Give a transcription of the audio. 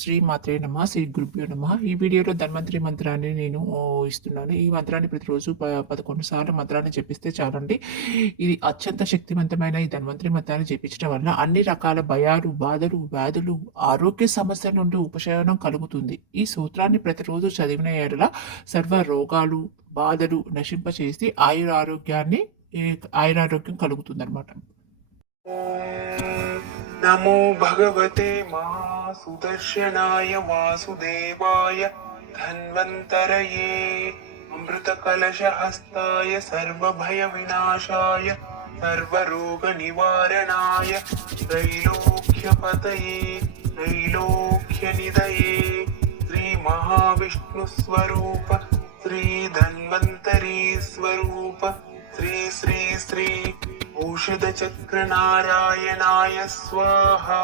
శ్రీ మాత్రే నమః. శ్రీ గురుభ్యో నమః. ఈ వీడియోలో ధన్వంతరి మంత్రాన్ని నేను ఇస్తున్నాను. ఈ మంత్రాన్ని ప్రతిరోజు 11 సార్లు మంత్రాన్ని జపిస్తే చాలండి. ఇది అత్యంత శక్తివంతమైన ఈ ధన్వంతరి మంత్రాన్ని జపించడం వల్ల అన్ని రకాల భయాలు, బాధలు, వ్యాధులు, ఆరోగ్య సమస్యల నుండి ఉపశమనం కలుగుతుంది. ఈ సూత్రాన్ని ప్రతిరోజు చదివిన యెడల సర్వ రోగాలు, బాధలు నశింపచేసి ఆయురారోగ్యం కలుగుతుందన్నమాట. नमो भगवते महासुदर्शनाय वासुदेवाय धन्वन्तरये अमृतकलशहस्ताय सर्वभयविनाशाय सर्वरोगनिवारणाय त्रैलोक्यपतये त्रैलोक्यनिधये श्रीमहाविष्णुस्वरूप श्रीधन्वन्तरी स्वरूप श्री श्री श्री औषधचक्रनारायणाय स्वाहा।